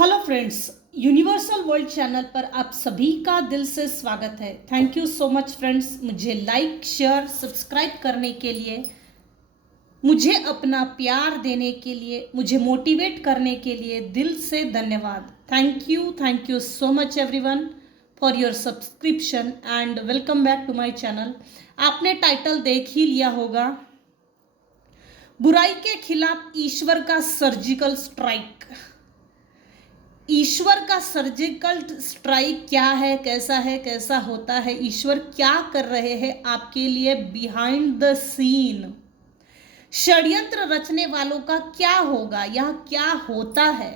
Hello friends, universal world channel पर आप सभी का दिल से स्वागत है। Thank you so much friends, मुझे लाइक शेयर सब्सक्राइब करने के लिए, मुझे अपना प्यार देने के लिए, मुझे मोटिवेट करने के लिए दिल से धन्यवाद। Thank you so much everyone for your subscription and welcome back to my channel. आपने टाइटल देख ही लिया होगा, बुराई के खिलाफ ईश्वर का सर्जिकल स्ट्राइक। ईश्वर का सर्जिकल स्ट्राइक क्या है, कैसा होता है, ईश्वर क्या कर रहे हैं आपके लिए बिहाइंड द सीन, षड्यंत्र रचने वालों का क्या होगा, यह क्या होता है।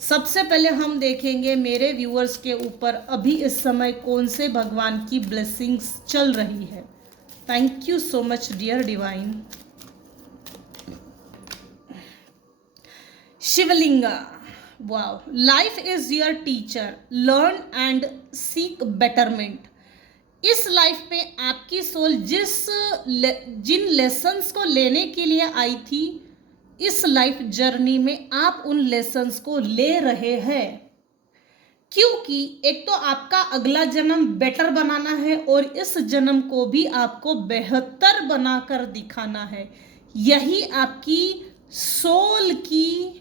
सबसे पहले हम देखेंगे मेरे व्यूअर्स के ऊपर अभी इस समय कौन से भगवान की ब्लेसिंग्स चल रही है। Thank you so much dear divine. Shivalinga, wow, life is your teacher, learn and seek betterment. इस लाइफ में आपकी सोल जिन लेसन्स को लेने के लिए आई थी, इस लाइफ जर्नी में आप उन लेसन्स को ले रहे हैं, क्योंकि एक तो आपका अगला जन्म बेटर बनाना है और इस जन्म को भी आपको बेहतर बनाकर दिखाना है। यही आपकी सोल की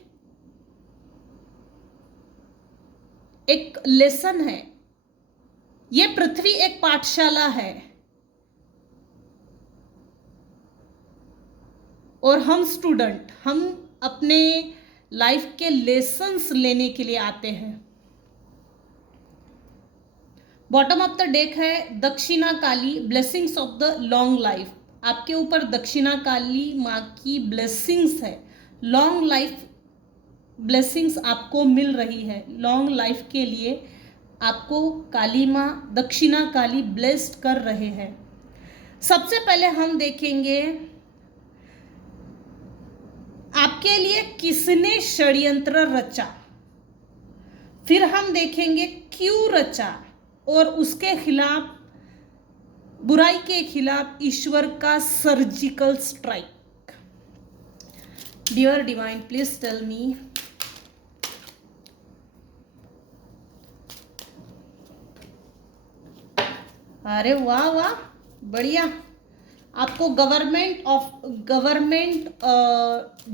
एक लेसन है। ये पृथ्वी एक पाठशाला है और हम स्टूडेंट, हम अपने लाइफ के लेसन्स लेने के लिए आते हैं। बॉटम ऑफ द डेक है Dakshina Kali, blessings of the long life. आपके ऊपर दक्षिणा काली माँ की ब्लेसिंग्स है, लॉन्ग लाइफ ब्लेसिंग्स आपको मिल रही है। लॉन्ग लाइफ के लिए आपको काली माँ दक्षिणा काली ब्लेस्ड कर रहे हैं। सबसे पहले हम देखेंगे आपके लिए किसने षड्यंत्र रचा, फिर हम देखेंगे क्यों रचा और उसके खिलाफ, बुराई के खिलाफ ईश्वर का surgical strike. Dear divine, please tell me. अरे वाह वाह, बढ़िया। आपको गवर्नमेंट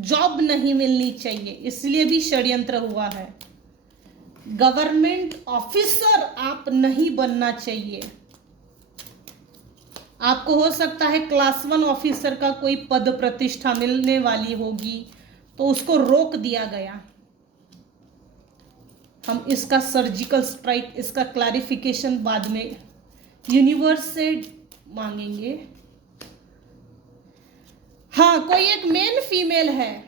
जॉब नहीं मिलनी चाहिए, इसलिए भी षड्यंत्र हुआ है। गवर्नमेंट ऑफिसर आप नहीं बनना चाहिए। आपको हो सकता है क्लास 1 ऑफिसर का कोई पद प्रतिष्ठा मिलने वाली होगी, तो उसको रोक दिया गया। हम इसका सर्जिकल स्ट्राइक, इसका क्लैरिफिकेशन बाद में यूनिवर्स से मांगेंगे। हाँ, कोई एक मेल फीमेल है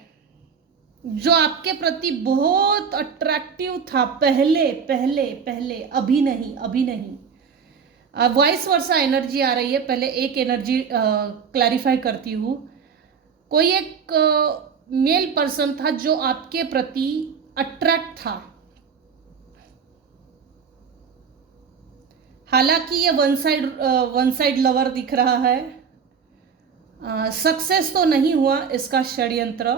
जो आपके प्रति बहुत अट्रैक्टिव था पहले, अभी नहीं। वॉइस वर्सा एनर्जी आ रही है। पहले एक एनर्जी क्लैरिफाई करती हूँ। कोई एक मेल पर्सन था जो आपके प्रति अट्रैक्ट था, हालांकि ये वन साइड लवर दिख रहा है। सक्सेस तो नहीं हुआ इसका षड्यंत्र।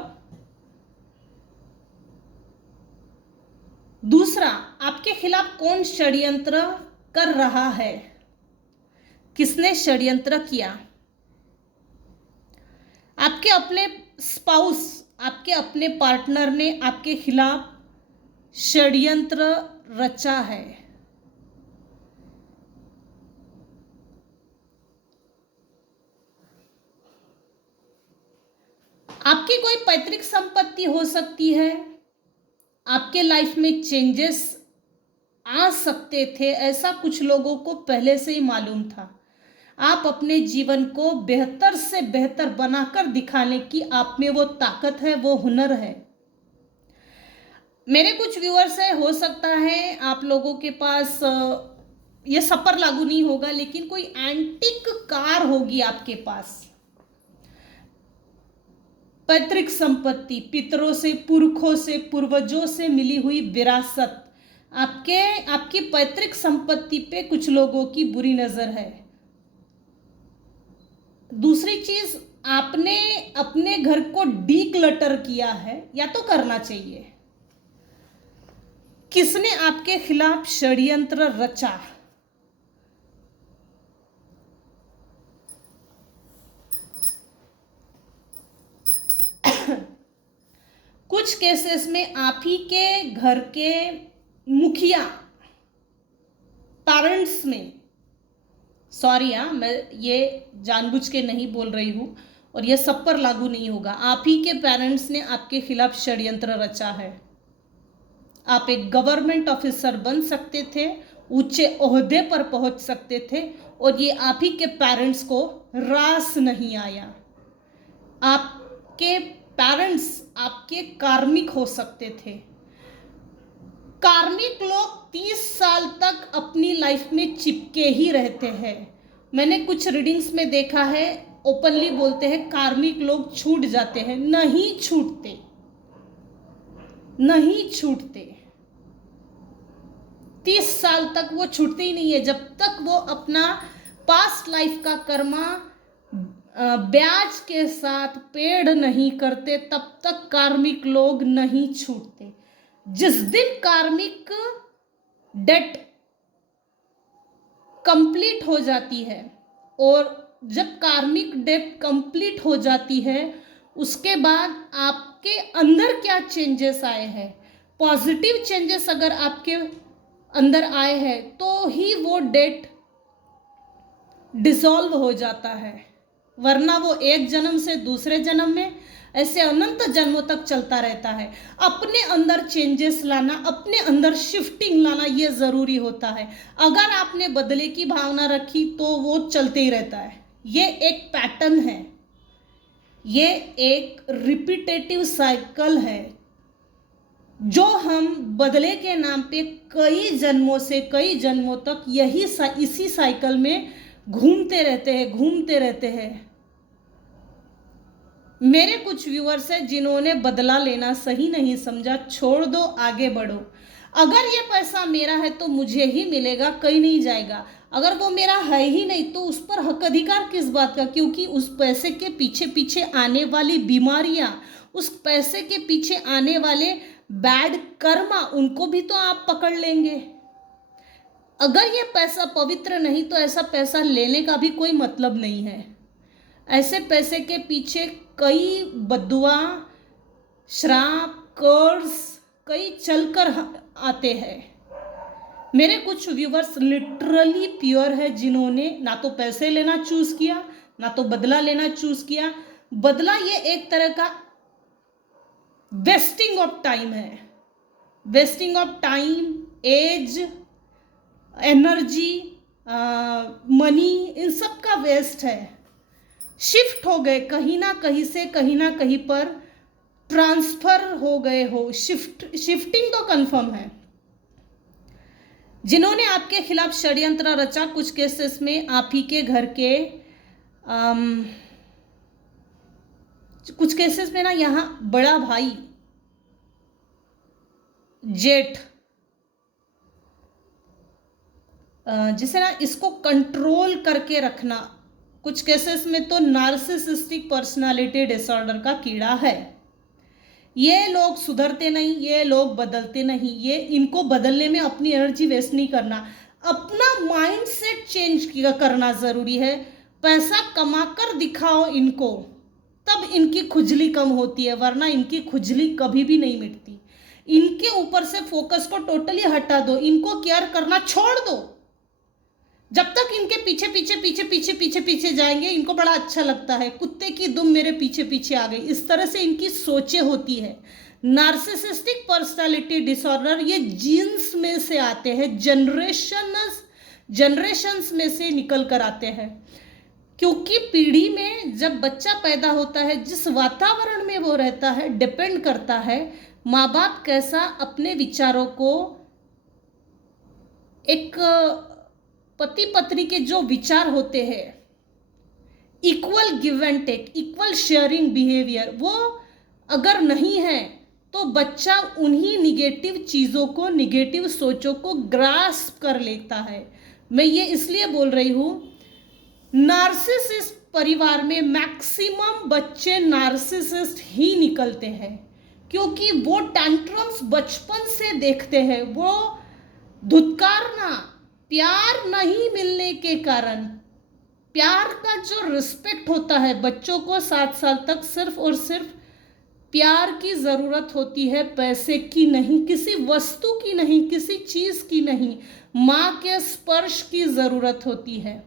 दूसरा, आपके खिलाफ कौन षड्यंत्र कर रहा है, किसने षड्यंत्र किया। आपके अपने स्पाउस, आपके अपने पार्टनर ने आपके खिलाफ षड्यंत्र रचा है। आपकी कोई पैतृक संपत्ति हो सकती है, आपके लाइफ में चेंजेस आ सकते थे, ऐसा कुछ लोगों को पहले से ही मालूम था। आप अपने जीवन को बेहतर से बेहतर बनाकर दिखाने की आप में वो ताकत है, वो हुनर है। मेरे कुछ व्यूअर्स है, हो सकता है आप लोगों के पास ये सब पर लागू नहीं होगा, लेकिन कोई एंटिक कार होगी आपके पास, पैतृक संपत्ति, पितरों से, पुरखों से, पूर्वजों से मिली हुई विरासत। आपकी पैतृक संपत्ति पे कुछ लोगों की बुरी नजर है। दूसरी चीज, आपने अपने घर को डीक्लटर किया है, या तो करना चाहिए। किसने आपके खिलाफ षड्यंत्र रचा? कुछ केसेस में आप ही के घर के मुखिया, पेरेंट्स में, सॉरी मैं ये जानबूझ के नहीं बोल रही हूँ और ये सब पर लागू नहीं होगा, आप ही के पेरेंट्स ने आपके खिलाफ षड्यंत्र रचा है। आप एक गवर्नमेंट ऑफिसर बन सकते थे, ऊंचे ओहदे पर पहुंच सकते थे, और ये आप ही के पेरेंट्स को रास नहीं आया। आपके पेरेंट्स आपके कार्मिक हो सकते थे। कार्मिक लोग 30 साल तक अपनी लाइफ में चिपके ही रहते हैं। मैंने कुछ रीडिंग्स में देखा है, ओपनली बोलते हैं कार्मिक लोग छूट जाते हैं। नहीं छूटते, नहीं छूटते। 30 साल तक वो छूटते ही नहीं है। जब तक वो अपना पास्ट लाइफ का कर्मा ब्याज के साथ पेड नहीं करते, तब तक कार्मिक लोग नहीं छूटते। जिस दिन कार्मिक डेट कंप्लीट हो जाती है, और जब कार्मिक डेट कंप्लीट हो जाती है, उसके बाद आपके अंदर क्या चेंजेस आए हैं, पॉजिटिव चेंजेस अगर आपके अंदर आए हैं, तो ही वो डेट डिसॉल्व हो जाता है। वरना वो एक जन्म से दूसरे जन्म में, ऐसे अनंत जन्मों तक चलता रहता है। अपने अंदर चेंजेस लाना, अपने अंदर शिफ्टिंग लाना, ये ज़रूरी होता है। अगर आपने बदले की भावना रखी तो वो चलते ही रहता है। ये एक पैटर्न है, ये एक रिपीटेटिव साइकिल है, जो हम बदले के नाम पे कई जन्मों से कई जन्मों तक इसी साइकिल में घूमते रहते हैं। मेरे कुछ व्यूअर्स हैं जिन्होंने बदला लेना सही नहीं समझा। छोड़ दो, आगे बढ़ो। अगर ये पैसा मेरा है तो मुझे ही मिलेगा, कहीं नहीं जाएगा। अगर वो मेरा है ही नहीं तो उस पर हक अधिकार किस बात का? क्योंकि उस पैसे के पीछे पीछे आने वाली बीमारियां, उस पैसे के पीछे आने वाले बैड कर्मा, उनको भी तो आप पकड़ लेंगे। अगर ये पैसा पवित्र नहीं तो ऐसा पैसा लेने का भी कोई मतलब नहीं है। ऐसे पैसे के पीछे कई बद्दुआ, श्राप, कर्ज कई चलकर आते हैं। मेरे कुछ व्यूवर्स लिटरली प्योर है, जिन्होंने ना तो पैसे लेना चूज किया, ना तो बदला लेना चूज किया। बदला ये एक तरह का वेस्टिंग ऑफ टाइम है, wasting of time, age, energy, money, इन सब का वेस्ट है। शिफ्ट हो गए कहीं ना कहीं से कहीं ना कहीं पर, ट्रांसफर हो गए हो। शिफ्टिंग तो कंफर्म है। जिन्होंने आपके खिलाफ षड्यंत्र रचा, कुछ केसेस में आप ही के घर के, कुछ केसेस में ना यहाँ बड़ा भाई, जेठ, जिसे ना इसको कंट्रोल करके रखना। कुछ केसेस में तो नार्सिसिस्टिक पर्सनालिटी डिसऑर्डर का कीड़ा है। ये लोग सुधरते नहीं, ये लोग बदलते नहीं। ये इनको बदलने में अपनी एनर्जी वेस्ट नहीं करना, अपना माइंडसेट चेंज करना ज़रूरी है। पैसा कमा कर दिखाओ इनको, तब इनकी खुजली कम होती है, वरना इनकी खुजली कभी भी नहीं मिटती। इनके ऊपर से फोकस को टोटली हटा दो, इनको केयर करना छोड़ दो। जब तक इनके पीछे पीछे पीछे पीछे पीछे पीछे जाएंगे, इनको बड़ा अच्छा लगता है, कुत्ते की दुम मेरे पीछे पीछे आ गई, इस तरह से इनकी सोचें होती है। नार्सिसिस्टिक पर्सनालिटी डिसऑर्डर ये जीन्स में से आते हैं, जनरेशंस में से निकल कर आते हैं। क्योंकि पीढ़ी में जब बच्चा पैदा होता है, जिस वातावरण में वो रहता है, डिपेंड करता है माँ बाप कैसा अपने विचारों को, एक पति पत्नी के जो विचार होते हैं, equal give and take, equal sharing behaviour, वो अगर नहीं है तो बच्चा उन्हीं निगेटिव चीज़ों को, निगेटिव सोचों को ग्रास्प कर लेता है। मैं ये इसलिए बोल रही हूँ, नार्सिसिस्ट परिवार में मैक्सिमम बच्चे नार्सिसिस्ट ही निकलते हैं, क्योंकि वो टैंट्रम्स बचपन से देखते हैं, वो धुतकारना प्यार नहीं मिलने के कारण। प्यार का जो रिस्पेक्ट होता है बच्चों को 7 साल तक सिर्फ और सिर्फ प्यार की ज़रूरत होती है, पैसे की नहीं, किसी वस्तु की नहीं, किसी चीज़ की नहीं, माँ के स्पर्श की ज़रूरत होती है।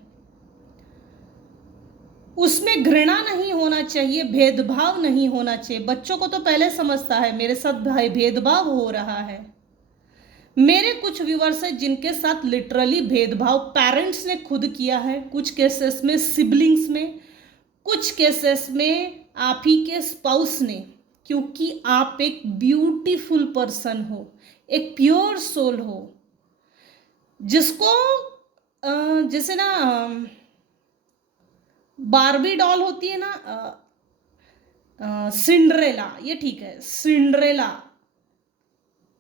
उसमें घृणा नहीं होना चाहिए, भेदभाव नहीं होना चाहिए। बच्चों को तो पहले समझता है मेरे साथ भाई भेदभाव हो रहा है। मेरे कुछ व्यूअर्स हैं जिनके साथ लिटरली भेदभाव पेरेंट्स ने खुद किया है, कुछ केसेस में सिबलिंग्स में, कुछ केसेस में आप ही के स्पाउस ने, क्योंकि आप एक ब्यूटीफुल पर्सन हो, एक प्योर सोल हो, जिसको जैसे ना बारबी डॉल होती है ना, सिंड्रेला, ये ठीक है,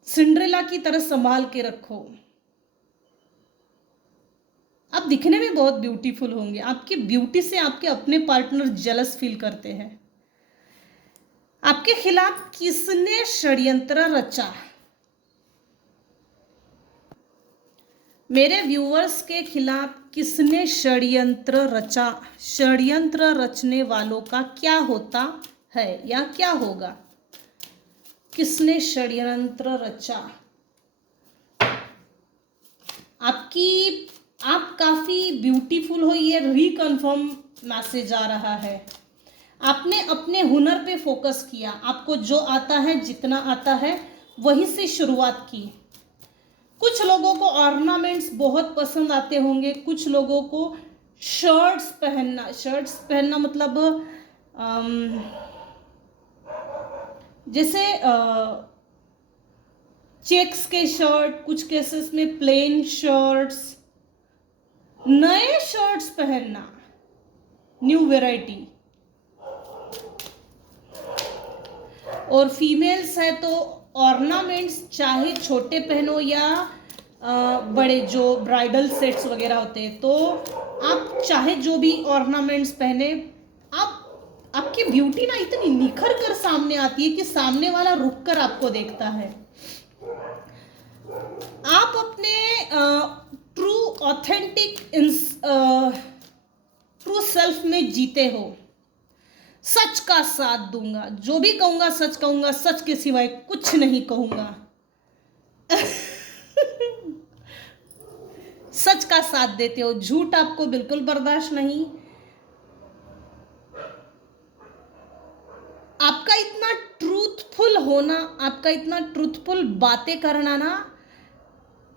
सिंड्रेला की तरह संभाल के रखो। आप दिखने में बहुत ब्यूटीफुल होंगे, आपकी ब्यूटी से आपके अपने पार्टनर जेलस फील करते हैं। आपके खिलाफ किसने षड्यंत्र रचा? मेरे व्यूअर्स के खिलाफ किसने षड्यंत्र रचा? षड्यंत्र रचने वालों का क्या होता है या क्या होगा? किसने षड्यंत्र रचा? आप काफी ब्यूटीफुल हो, ये रिकन्फर्म मैसेज आ रहा है। आपने अपने हुनर पे फोकस किया, आपको जो आता है, जितना आता है वहीं से शुरुआत की। कुछ लोगों को ऑर्नामेंट्स बहुत पसंद आते होंगे, कुछ लोगों को शर्ट्स पहनना मतलब जैसे चेक्स के शर्ट, कुछ केसेस में प्लेन शर्ट्स, नए शर्ट्स पहनना, न्यू वैरायटी। और फीमेल्स है तो ऑर्नामेंट्स चाहे छोटे पहनो या बड़े, जो ब्राइडल सेट्स वगैरह होते हैं, तो आप चाहे जो भी ऑर्नामेंट्स पहने, आपकी ब्यूटी ना इतनी निखर कर सामने आती है कि सामने वाला रुक कर आपको देखता है। आप अपने ट्रू ऑथेंटिक ट्रू सेल्फ में जीते हो। सच का साथ दूंगा, जो भी कहूंगा सच कहूंगा, सच के सिवाय कुछ नहीं कहूंगा। सच का साथ देते हो, झूठ आपको बिल्कुल बर्दाश्त नहीं। आपका इतना ट्रूथफुल होना, आपका इतना ट्रूथफुल बातें करना ना,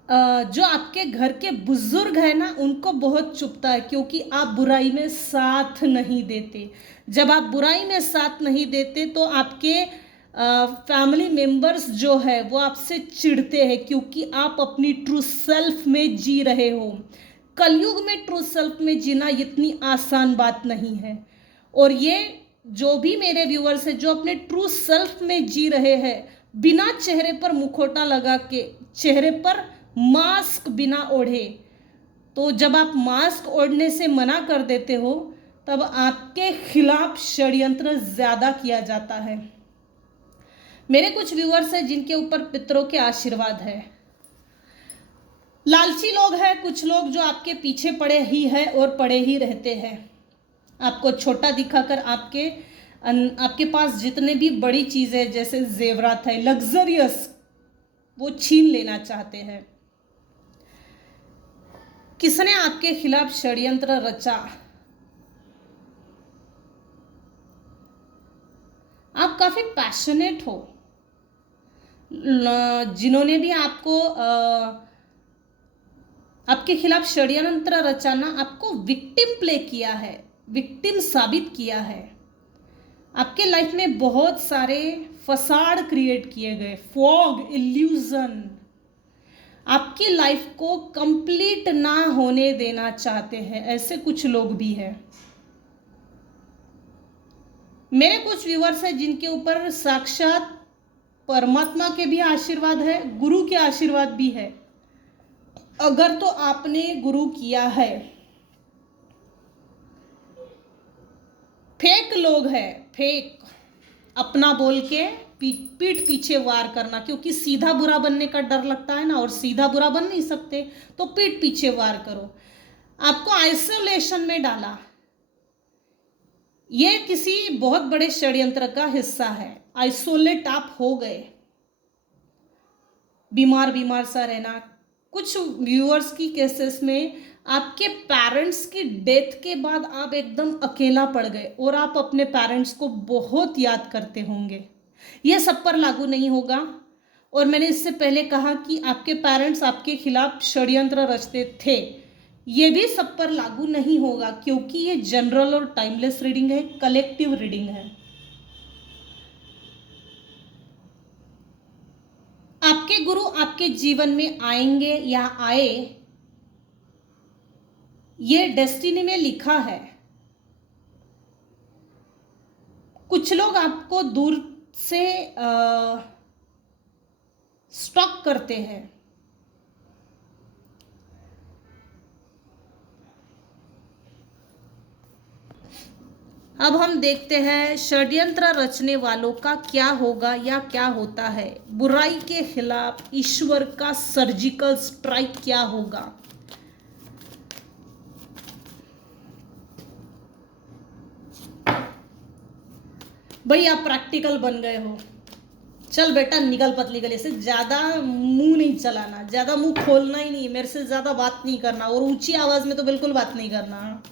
जो आपके घर के बुजुर्ग हैं ना, उनको बहुत चुभता है, क्योंकि आप बुराई में साथ नहीं देते। जब आप बुराई में साथ नहीं देते तो आपके फैमिली मेंबर्स जो है वो आपसे चिढ़ते हैं, क्योंकि आप अपनी ट्रू सेल्फ में जी रहे हो। कलयुग में ट्रू सेल्फ में जीना इतनी आसान बात नहीं है। और ये जो भी मेरे व्यूअर्स हैं जो अपने ट्रू सेल्फ में जी रहे हैं, बिना चेहरे पर मुखौटा लगा के, चेहरे पर मास्क बिना ओढ़े, तो जब आप मास्क ओढ़ने से मना कर देते हो तब आपके खिलाफ षड्यंत्र ज्यादा किया जाता है। मेरे कुछ व्यूअर्स हैं जिनके ऊपर पितरों के आशीर्वाद है। लालची लोग हैं कुछ लोग जो आपके पीछे पड़े ही है और पड़े ही रहते हैं। आपको छोटा दिखाकर आपके पास जितने भी बड़ी चीजें जैसे जेवरात है, लग्जरियस, वो छीन लेना चाहते हैं। किसने आपके खिलाफ षड्यंत्र रचा? आप काफी पैशनेट हो। जिन्होंने भी आपको आपके खिलाफ षड्यंत्र रचाना, आपको विक्टिम प्ले किया है, विक्टिम साबित किया है। आपके लाइफ में बहुत सारे फसाड क्रिएट किए गए, फॉग, इल्यूजन, आपकी लाइफ को कंप्लीट ना होने देना चाहते हैं। ऐसे कुछ लोग भी हैं। मेरे कुछ व्यूअर्स हैं जिनके ऊपर साक्षात परमात्मा के भी आशीर्वाद है, गुरु के आशीर्वाद भी है। अगर तो आपने गुरु किया है। फेक लोग हैं, फेक, अपना बोल के पीठ पीछे वार करना, क्योंकि सीधा बुरा बनने का डर लगता है ना, और सीधा बुरा बन नहीं सकते, तो पीठ पीछे वार करो। आपको आइसोलेशन में डाला, ये किसी बहुत बड़े षड्यंत्र का हिस्सा है। आइसोलेट आप हो गए, बीमार बीमार सा रहना। कुछ व्यूअर्स की केसेस में आपके पेरेंट्स की डेथ के बाद आप एकदम अकेला पड़ गए और आप अपने पेरेंट्स को बहुत याद करते होंगे। यह सब पर लागू नहीं होगा। और मैंने इससे पहले कहा कि आपके पेरेंट्स आपके खिलाफ षड्यंत्र रचते थे, ये भी सब पर लागू नहीं होगा, क्योंकि ये जनरल और टाइमलेस रीडिंग है, कलेक्टिव रीडिंग है। आपके गुरु आपके जीवन में आएंगे या आए, ये डेस्टिनी में लिखा है। कुछ लोग आपको दूर से स्टॉक करते हैं। अब हम देखते हैं षड्यंत्र रचने वालों का क्या होगा या क्या होता है। बुराई के खिलाफ ईश्वर का सर्जिकल स्ट्राइक क्या होगा। भाई आप प्रैक्टिकल बन गए हो, चल बेटा निकल पतली गली से, ज्यादा मुंह नहीं चलाना, ज्यादा मुंह खोलना ही नहीं, मेरे से ज्यादा बात नहीं करना, और ऊंची आवाज में तो बिल्कुल बात नहीं करना।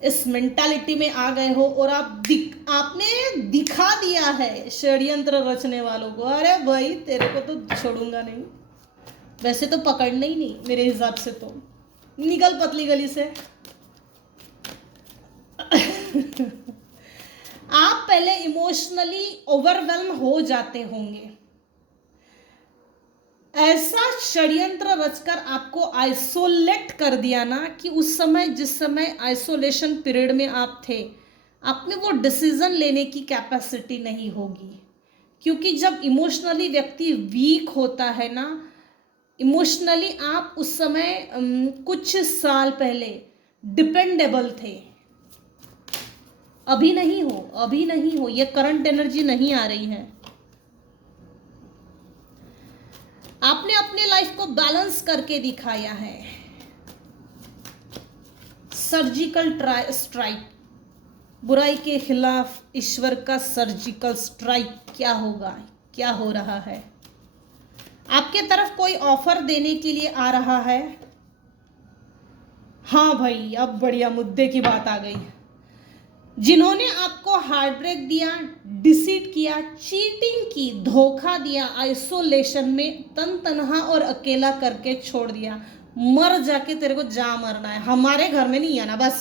इस मेंटालिटी में आ गए हो और आपने दिखा दिया है षड्यंत्र रचने वालों को, अरे भाई तेरे को तो छोड़ूंगा नहीं, वैसे तो पकड़ना ही नहीं मेरे हिसाब से, तो निकल पतली गली से। आप पहले इमोशनली ओवरवेल्म हो जाते होंगे। ऐसा षड्यंत्र रचकर आपको आइसोलेट कर दिया ना, कि उस समय जिस समय आइसोलेशन पीरियड में आप थे, आप में वो डिसीजन लेने की कैपेसिटी नहीं होगी। क्योंकि जब इमोशनली व्यक्ति वीक होता है ना, इमोशनली आप उस समय कुछ साल पहले डिपेंडेबल थे, अभी नहीं हो, अभी नहीं हो, ये करंट एनर्जी नहीं आ रही है। आपने अपने लाइफ को बैलेंस करके दिखाया है। सर्जिकल स्ट्राइक, बुराई के खिलाफ ईश्वर का सर्जिकल स्ट्राइक क्या होगा, क्या हो रहा है। आपके तरफ कोई ऑफर देने के लिए आ रहा है। हाँ भाई अब बढ़िया मुद्दे की बात आ गई। जिन्होंने आपको हार्ट ब्रेक दिया, डिसीट किया, चीटिंग की, धोखा दिया, आइसोलेशन में तन तनहा और अकेला करके छोड़ दिया, मर जाके तेरे को जा मरना है, हमारे घर में नहीं आना, बस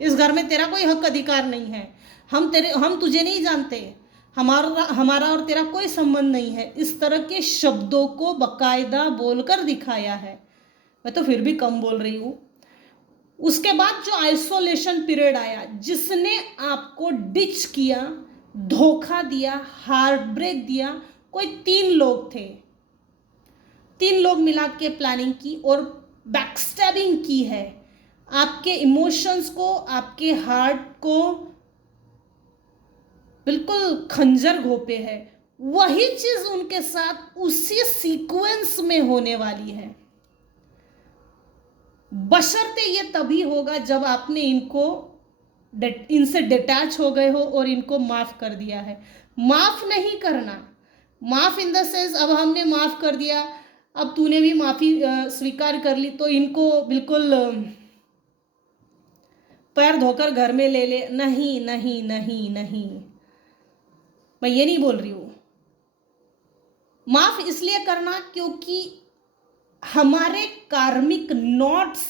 इस घर में तेरा कोई हक अधिकार नहीं है, हम तुझे नहीं जानते, हमारा और तेरा कोई संबंध नहीं है, इस तरह के शब्दों को बकायदा बोलकर दिखाया है। मैं तो फिर भी कम बोल रही हूँ। उसके बाद जो आइसोलेशन पीरियड आया, जिसने आपको डिच किया, धोखा दिया, हार्ट ब्रेक दिया, कोई 3 लोग थे, 3 लोग मिला के प्लानिंग की और बैकस्टैबिंग की है। आपके इमोशंस को, आपके हार्ट को बिल्कुल खंजर घोपे है। वही चीज उनके साथ उसी सीक्वेंस में होने वाली है। बशर्ते ये तभी होगा जब आपने इनसे डिटैच हो गए हो और इनको माफ कर दिया है। माफ नहीं करना, माफ इन द सेंस अब हमने माफ कर दिया, अब तूने भी माफी स्वीकार कर ली तो इनको बिल्कुल पैर धोकर घर में ले ले, नहीं नहीं नहीं नहीं, मैं ये नहीं बोल रही हूं। माफ इसलिए करना क्योंकि हमारे कार्मिक नॉट्स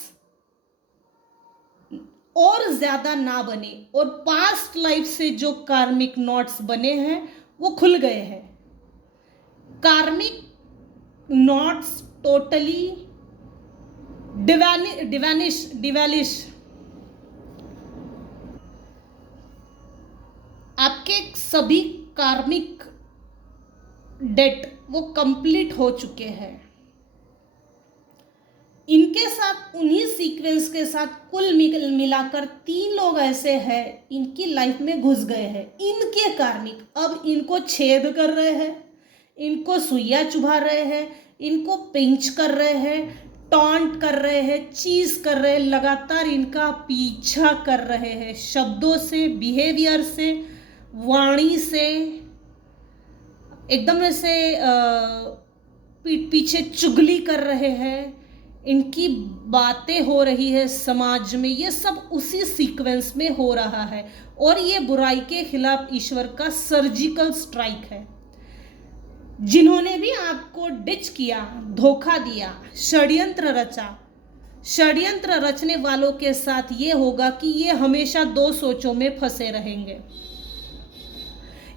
और ज्यादा ना बने, और पास्ट लाइफ से जो कार्मिक नॉट्स बने हैं वो खुल गए हैं। कार्मिक नॉट्स टोटली डिवैनिश, आपके सभी कार्मिक डेट वो कंप्लीट हो चुके हैं। इनके साथ, उन्हीं सीक्वेंस के साथ कुल मिलाकर 3 लोग ऐसे हैं इनकी लाइफ में घुस गए हैं, इनके कार्मिक अब इनको छेद कर रहे हैं, इनको सुइया चुभा रहे हैं, इनको पिंच कर रहे हैं, टॉन्ट कर रहे हैं, चीज कर रहे हैं, लगातार इनका पीछा कर रहे हैं, शब्दों से, बिहेवियर से, वाणी से, एकदम ऐसे पीठ पीछे चुगली कर रहे हैं, इनकी बातें हो रही है समाज में, ये सब उसी सीक्वेंस में हो रहा है। और ये बुराई के खिलाफ ईश्वर का सर्जिकल स्ट्राइक है। जिन्होंने भी आपको डिच किया, धोखा दिया, षड्यंत्र रचा, षड्यंत्र रचने वालों के साथ ये होगा कि ये हमेशा 2 सोचों में फंसे रहेंगे।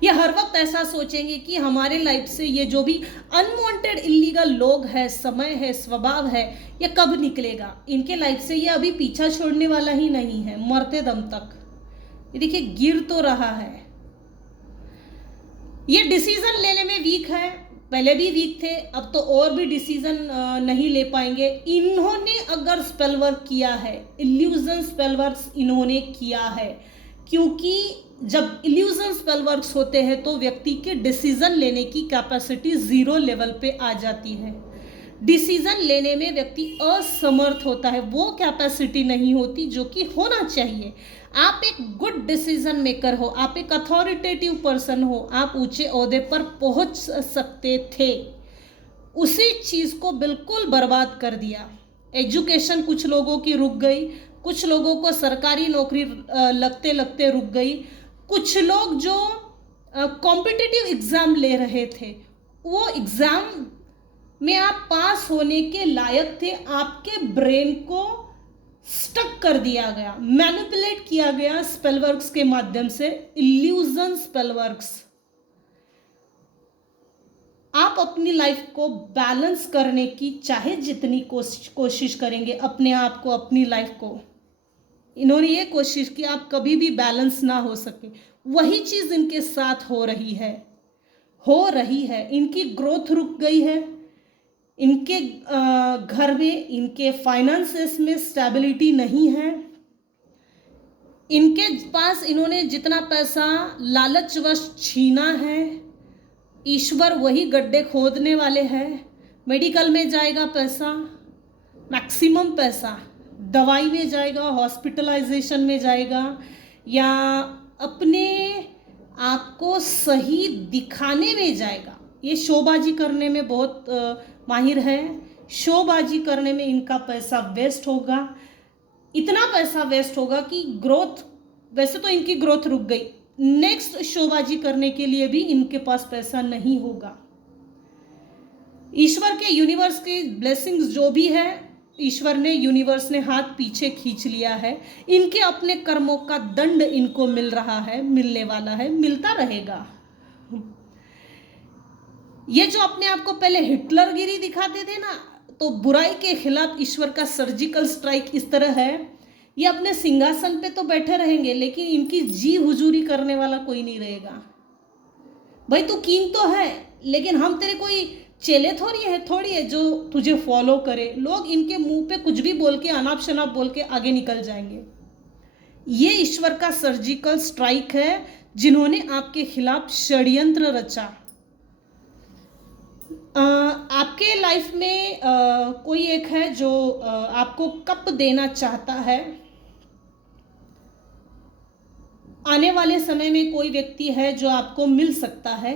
ये हर वक्त ऐसा सोचेंगे कि हमारे लाइफ से ये जो भी अनवांटेड इलीगल लोग हैं, समय है, स्वभाव है, ये कब निकलेगा। इनके लाइफ से ये अभी पीछा छोड़ने वाला ही नहीं है, मरते दम तक। ये देखिए गिर तो रहा है। ये डिसीजन लेने में वीक है, पहले भी वीक थे, अब तो और भी डिसीजन नहीं ले पाएंगे। इन्होंने अगर स्पेल वर्क किया है, इल्यूजन स्पेल वर्क इन्होंने किया है, क्योंकि जब इल्यूजन स्पेल वर्क्स होते हैं तो व्यक्ति के डिसीजन लेने की कैपेसिटी 0 लेवल पे आ जाती है। डिसीजन लेने में व्यक्ति असमर्थ होता है, वो कैपेसिटी नहीं होती जो कि होना चाहिए। आप एक गुड डिसीजन मेकर हो, आप एक अथॉरिटेटिव पर्सन हो, आप ऊंचे ओहदे पर पहुंच सकते थे, उसी चीज को बिल्कुल बर्बाद कर दिया। एजुकेशन कुछ लोगों की रुक गई, कुछ लोगों को सरकारी नौकरी लगते लगते रुक गई, कुछ लोग जो कॉम्पिटिटिव एग्जाम ले रहे थे, वो एग्जाम में आप पास होने के लायक थे, आपके ब्रेन को स्टक कर दिया गया, मैनिपुलेट किया गया स्पेल वर्क्स के माध्यम से, इल्यूजन स्पेल वर्क्स। आप अपनी लाइफ को बैलेंस करने की चाहे जितनी कोशिश करेंगे, अपने आप को, अपनी लाइफ को, इन्होंने ये कोशिश की आप कभी भी बैलेंस ना हो सके। वही चीज इनके साथ हो रही है। इनकी ग्रोथ रुक गई है, इनके घर में, इनके फाइनेंसेस में स्टेबिलिटी नहीं है। इनके पास इन्होंने जितना पैसा लालचवश छीना है, ईश्वर वही गड्ढे खोदने वाले हैं। मेडिकल में जाएगा पैसा, मैक्सिमम पैसा दवाई में जाएगा, हॉस्पिटलाइजेशन में जाएगा, या अपने आप को सही दिखाने में जाएगा। ये शोबाजी करने में बहुत माहिर है, शोबाजी करने में इनका पैसा वेस्ट होगा, इतना पैसा वेस्ट होगा कि ग्रोथ, वैसे तो इनकी ग्रोथ रुक गई, नेक्स्ट शोबाजी करने के लिए भी इनके पास पैसा नहीं होगा। ईश्वर के, यूनिवर्स के ब्लेसिंग्स जो भी है, ईश्वर ने, यूनिवर्स ने हाथ पीछे खींच लिया है। इनके अपने कर्मों का दंड इनको मिल रहा है, मिलने वाला है, मिलता रहेगा। ये जो अपने आप को पहले हिटलरगिरी दिखाते थे ना, तो बुराई के खिलाफ ईश्वर का सर्जिकल स्ट्राइक इस तरह है, ये अपने सिंहासन पे तो बैठे रहेंगे, लेकिन इनकी जी हुजूरी करने वाला कोई नहीं रहेगा। भाई तू किंग तो है, लेकिन हम तेरे कोई चेले थोड़ी है जो तुझे फॉलो करे। लोग इनके मुंह पे कुछ भी बोल के, अनाप शनाप बोल के आगे निकल जाएंगे। ये ईश्वर का सर्जिकल स्ट्राइक है, जिन्होंने आपके खिलाफ षड्यंत्र रचा। आपके लाइफ में कोई एक है जो आपको कप देना चाहता है। आने वाले समय में कोई व्यक्ति है जो आपको मिल सकता है।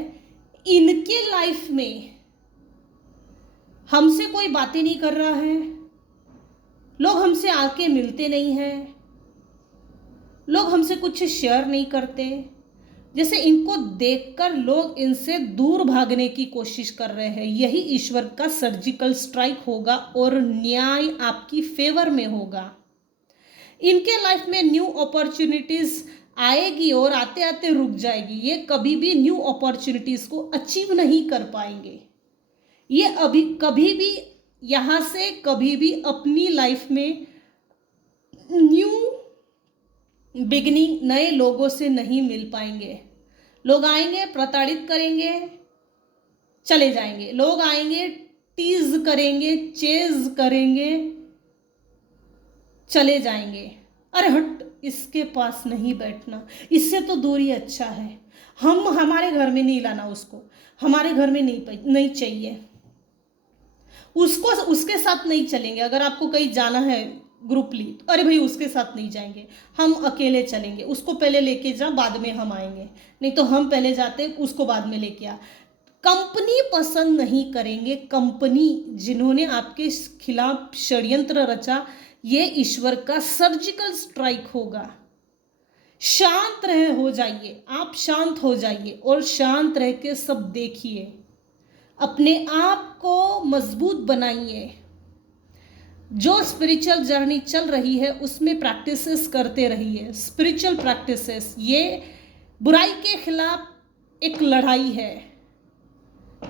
इनके लाइफ में हमसे कोई बातें नहीं कर रहा है, लोग हमसे आके मिलते नहीं हैं, लोग हमसे कुछ शेयर नहीं करते, जैसे इनको देखकर लोग इनसे दूर भागने की कोशिश कर रहे हैं। यही ईश्वर का सर्जिकल स्ट्राइक होगा और न्याय आपकी फेवर में होगा। इनके लाइफ में न्यू अपॉर्चुनिटीज आएगी और आते आते रुक जाएगी। ये कभी भी न्यू अपॉर्चुनिटीज को अचीव नहीं कर पाएंगे। ये अभी कभी भी यहाँ से कभी भी अपनी लाइफ में न्यू बिगिनिंग, नए लोगों से नहीं मिल पाएंगे। लोग आएंगे, प्रताड़ित करेंगे, चले जाएंगे। लोग आएंगे, टीज करेंगे, चेज करेंगे, चले जाएंगे, अरे हट इसके पास नहीं बैठना, इससे तो दूरी अच्छा है, हम हमारे घर में नहीं लाना, उसको हमारे घर में नहीं चाहिए, उसको उसके साथ नहीं चलेंगे। अगर आपको कहीं जाना है ग्रुपली, तो अरे भाई उसके साथ नहीं जाएंगे, हम अकेले चलेंगे, उसको पहले लेके जा बाद में हम आएंगे, नहीं तो हम पहले जाते उसको बाद में लेके आ। कंपनी पसंद नहीं करेंगे, कंपनी जिन्होंने आपके खिलाफ षड्यंत्र रचा, ये ईश्वर का सर्जिकल स्ट्राइक होगा। शांत रहे हो जाइए, आप शांत हो जाइए और शांत रह के सब देखिए, अपने आप को मजबूत बनाइए। जो स्पिरिचुअल जर्नी चल रही है उसमें प्रैक्टिसेस करते रहिए, स्पिरिचुअल प्रैक्टिसेस। ये बुराई के खिलाफ एक लड़ाई है,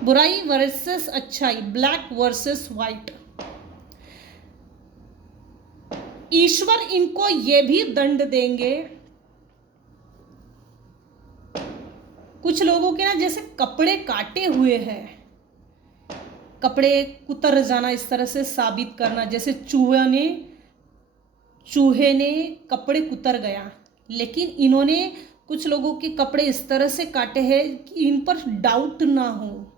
बुराई वर्सेस अच्छाई, ब्लैक वर्सेस वाइट। ईश्वर इनको ये भी दंड देंगे, कुछ लोगों के ना जैसे कपड़े काटे हुए हैं, कपड़े कुतर जाना, इस तरह से साबित करना, जैसे चूहे ने कपड़े कुतर गया, लेकिन इन्होंने कुछ लोगों के कपड़े इस तरह से काटे हैं कि इन पर डाउट ना हो,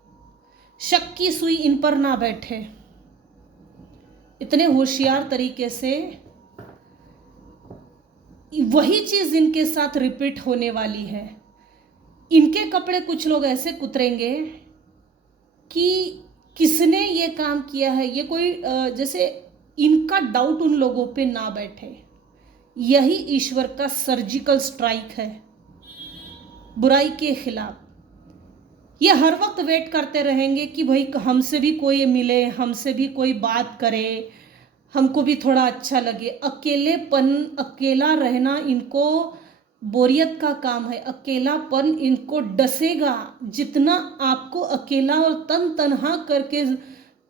शक की सुई इन पर ना बैठे। इतने होशियार तरीके से वही चीज इनके साथ रिपीट होने वाली है। इनके कपड़े कुछ लोग ऐसे कुतरेंगे कि किसने ये काम किया है, ये कोई जैसे इनका डाउट उन लोगों पे ना बैठे। यही ईश्वर का सर्जिकल स्ट्राइक है बुराई के खिलाफ। ये हर वक्त वेट करते रहेंगे कि भाई हमसे भी कोई मिले, हमसे भी कोई बात करे, हमको भी थोड़ा अच्छा लगे। अकेलेपन, अकेला रहना इनको बोरियत का काम है, अकेलापन इनको डसेगा। जितना आपको अकेला और तन तनहा करके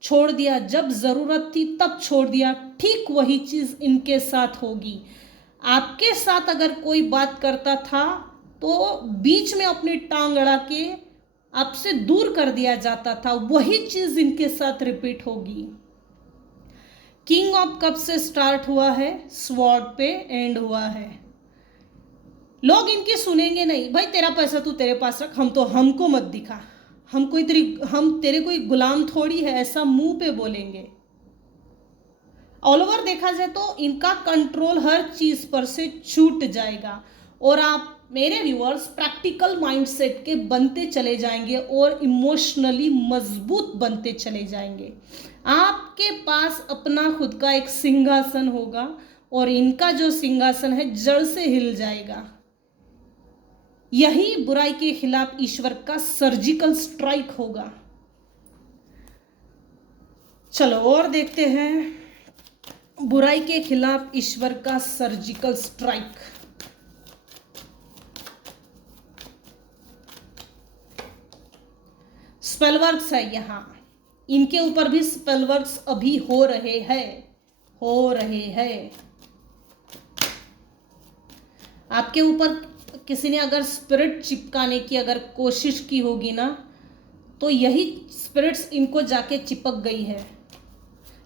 छोड़ दिया, जब ज़रूरत थी तब छोड़ दिया, ठीक वही चीज़ इनके साथ होगी। आपके साथ अगर कोई बात करता था तो बीच में अपनी टांग अड़ा के आपसे दूर कर दिया जाता था, वही चीज़ इनके साथ रिपीट होगी। किंग ऑफ कप से स्टार्ट हुआ है, स्वॉर्ड पे एंड हुआ है। लोग इनकी सुनेंगे नहीं, भाई तेरा पैसा तू तेरे पास रख, हम तो हमको मत दिखा, हम तेरे कोई गुलाम थोड़ी है, ऐसा मुंह पे बोलेंगे। ऑल ओवर देखा जाए तो इनका कंट्रोल हर चीज पर से छूट जाएगा और आप मेरे व्यूअर्स प्रैक्टिकल माइंडसेट के बनते चले जाएंगे और इमोशनली मजबूत बनते चले जाएंगे। आपके पास अपना खुद का एक सिंहासन होगा और इनका जो सिंहासन है जड़ से हिल जाएगा। यही बुराई के खिलाफ ईश्वर का सर्जिकल स्ट्राइक होगा। चलो और देखते हैं बुराई के खिलाफ ईश्वर का सर्जिकल स्ट्राइक। स्पेलवर्क्स है यहाँ, इनके ऊपर भी स्पेलवर्क्स अभी हो रहे हैं। आपके ऊपर किसी ने अगर स्पिरिट चिपकाने की अगर कोशिश की होगी ना, तो यही स्पिरिट्स इनको जाके चिपक गई है।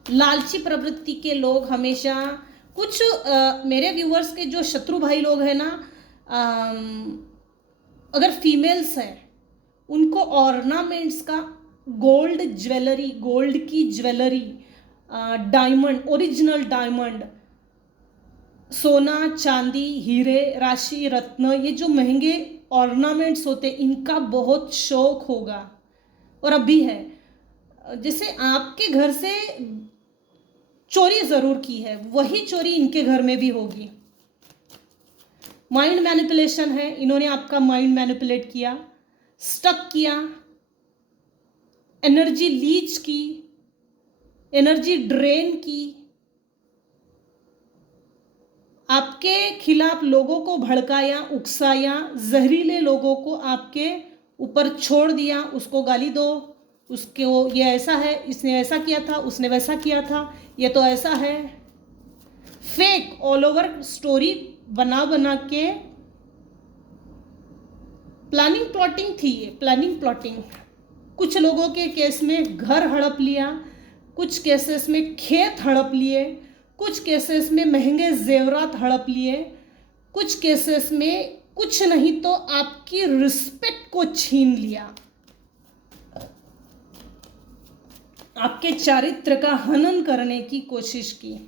लालची प्रवृत्ति के लोग हमेशा कुछ मेरे व्यूअर्स के जो शत्रु भाई लोग हैं ना, अगर फीमेल्स हैं उनको ऑर्नामेंट्स का गोल्ड की ज्वेलरी, डायमंड, ओरिजिनल डायमंड, सोना चांदी हीरे राशि रत्न, ये जो महंगे ऑर्नामेंट्स होते इनका बहुत शौक होगा और अभी है। जैसे आपके घर से चोरी जरूर की है, वही चोरी इनके घर में भी होगी। माइंड मैनिपुलेशन है, इन्होंने आपका माइंड मैनिपुलेट किया, स्टक किया, एनर्जी लीच की, एनर्जी ड्रेन की, आपके खिलाफ लोगों को भड़काया, उकसाया, जहरीले लोगों को आपके ऊपर छोड़ दिया। उसको गाली दो, उसको ये ऐसा है, इसने ऐसा किया था, उसने वैसा किया था, ये तो ऐसा है। फेक ऑल ओवर स्टोरी बना के प्लानिंग प्लॉटिंग थी ये, प्लानिंग प्लॉटिंग। कुछ लोगों के केस में घर हड़प लिया, कुछ केसेस में खेत हड़प लिए, कुछ केसेस में महंगे जेवरात हड़प लिए, कुछ केसेस में कुछ नहीं तो आपकी रिस्पेक्ट को छीन लिया, आपके चारित्र का हनन करने की कोशिश की।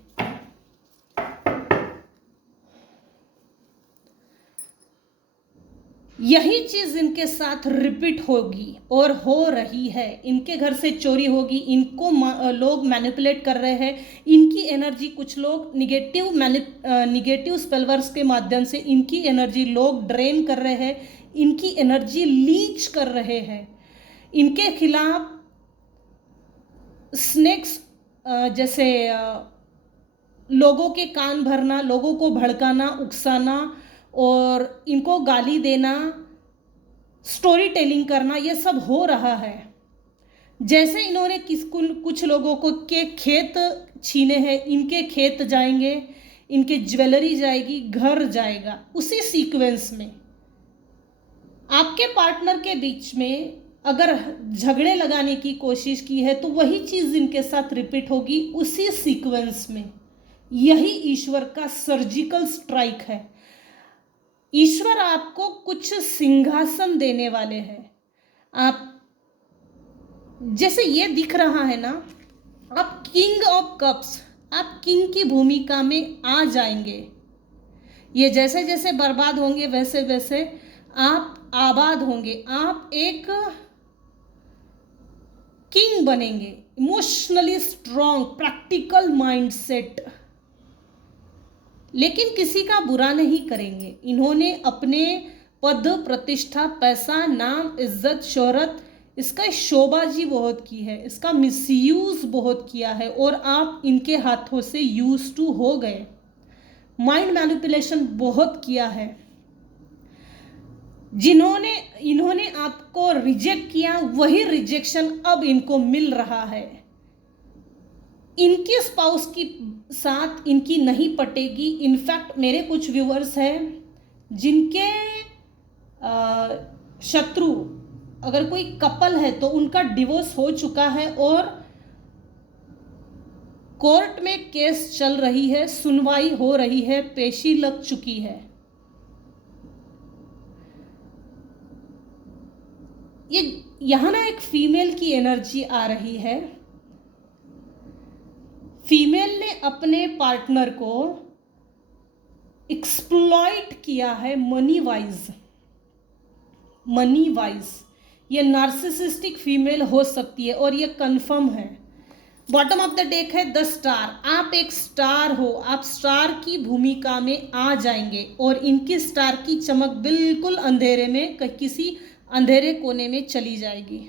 यही चीज इनके साथ रिपीट होगी और हो रही है। इनके घर से चोरी होगी, इनको लोग मैनिपुलेट कर रहे हैं, इनकी एनर्जी कुछ लोग निगेटिव स्पेलवर्स के माध्यम से इनकी एनर्जी लोग ड्रेन कर रहे हैं, इनकी एनर्जी लीच कर रहे हैं। इनके खिलाफ स्नेक्स जैसे लोगों के कान भरना, लोगों को भड़काना, उकसाना और इनको गाली देना, स्टोरी टेलिंग करना, ये सब हो रहा है। जैसे इन्होंने कुछ लोगों को के खेत छीने हैं, इनके खेत जाएंगे, इनके ज्वेलरी जाएगी, घर जाएगा। उसी सीक्वेंस में आपके पार्टनर के बीच में अगर झगड़े लगाने की कोशिश की है तो वही चीज इनके साथ रिपीट होगी उसी सीक्वेंस में। यही ईश्वर का सर्जिकल स्ट्राइक है। ईश्वर आपको कुछ सिंहासन देने वाले हैं। आप जैसे ये दिख रहा है ना, आप किंग ऑफ कप्स, आप किंग की भूमिका में आ जाएंगे। ये जैसे जैसे बर्बाद होंगे वैसे वैसे आप आबाद होंगे। आप एक किंग बनेंगे, इमोशनली स्ट्रॉन्ग, प्रैक्टिकल माइंडसेट। लेकिन किसी का बुरा नहीं करेंगे। इन्होंने अपने पद, प्रतिष्ठा, पैसा, नाम, इज्जत, शोहरत, इसका शोबाजी बहुत की है, इसका मिसयूज बहुत किया है और आप इनके हाथों से यूज टू हो गए। माइंड मैनिपुलेशन बहुत किया है। इन्होंने आपको रिजेक्ट किया, वही रिजेक्शन अब इनको मिल रहा है। इनके स्पाउस की साथ इनकी नहीं पटेगी। इनफैक्ट मेरे कुछ व्यूअर्स हैं जिनके शत्रु, अगर कोई कपल है तो उनका डिवोर्स हो चुका है और कोर्ट में केस चल रही है, सुनवाई हो रही है, पेशी लग चुकी है। ये यहां ना एक फीमेल की एनर्जी आ रही है। फीमेल ने अपने पार्टनर को एक्सप्लॉइट किया है मनी वाइज। ये नार्सिसिस्टिक फीमेल हो सकती है और ये कंफर्म है। बॉटम ऑफ द डेक है द स्टार। आप एक स्टार हो, आप स्टार की भूमिका में आ जाएंगे और इनकी स्टार की चमक बिल्कुल अंधेरे में, किसी अंधेरे कोने में चली जाएगी।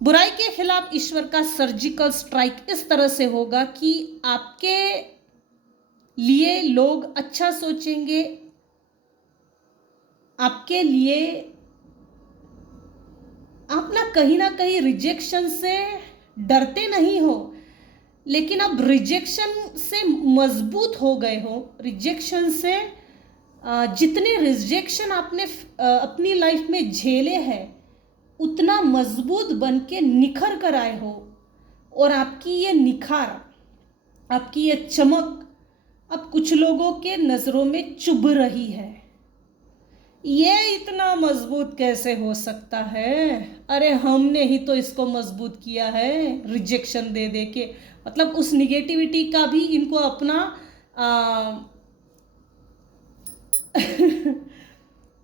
बुराई के खिलाफ ईश्वर का सर्जिकल स्ट्राइक इस तरह से होगा कि आपके लिए लोग अच्छा सोचेंगे, आपके लिए आप ना कहीं रिजेक्शन से डरते नहीं हो, लेकिन अब रिजेक्शन से मजबूत हो गए हो। रिजेक्शन से जितने रिजेक्शन आपने अपनी लाइफ में झेले हैं उतना मजबूत बन के निखर कर आए हो और आपकी ये निखार, आपकी ये चमक अब कुछ लोगों के नज़रों में चुभ रही है। ये इतना मजबूत कैसे हो सकता है? अरे हमने ही तो इसको मजबूत किया है रिजेक्शन दे दे के। मतलब उस निगेटिविटी का भी इनको अपना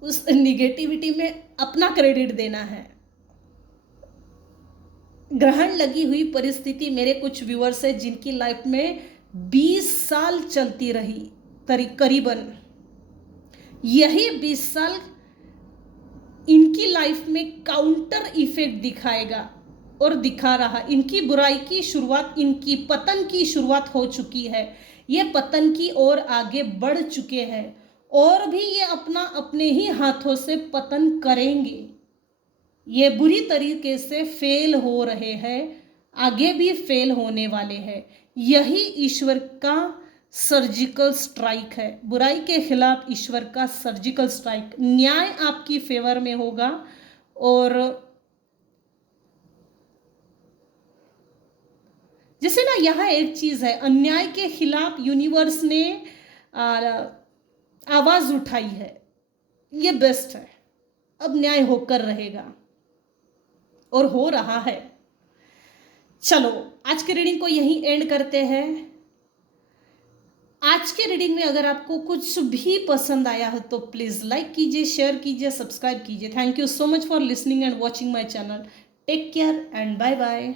उस निगेटिविटी में अपना क्रेडिट देना है। ग्रहण लगी हुई परिस्थिति मेरे कुछ व्यूअर्स है जिनकी लाइफ में 20 साल चलती रही करीबन। यही 20 साल इनकी लाइफ में काउंटर इफेक्ट दिखाएगा और दिखा रहा। इनकी बुराई की शुरुआत, इनकी पतन की शुरुआत हो चुकी है। ये पतन की ओर आगे बढ़ चुके हैं और भी ये अपने ही हाथों से पतन करेंगे। ये बुरी तरीके से फेल हो रहे हैं, आगे भी फेल होने वाले हैं। यही ईश्वर का सर्जिकल स्ट्राइक है। बुराई के खिलाफ ईश्वर का सर्जिकल स्ट्राइक। न्याय आपकी फेवर में होगा और जैसे ना यहाँ एक चीज़ है, अन्याय के खिलाफ यूनिवर्स ने आवाज़ उठाई है, ये बेस्ट है। अब न्याय होकर रहेगा और हो रहा है। चलो आज के रीडिंग को यहीं एंड करते हैं। आज के रीडिंग में अगर आपको कुछ भी पसंद आया हो तो प्लीज़ लाइक कीजिए, शेयर कीजिए, सब्सक्राइब कीजिए। Thank you so much for listening and watching my channel. Take care and bye bye.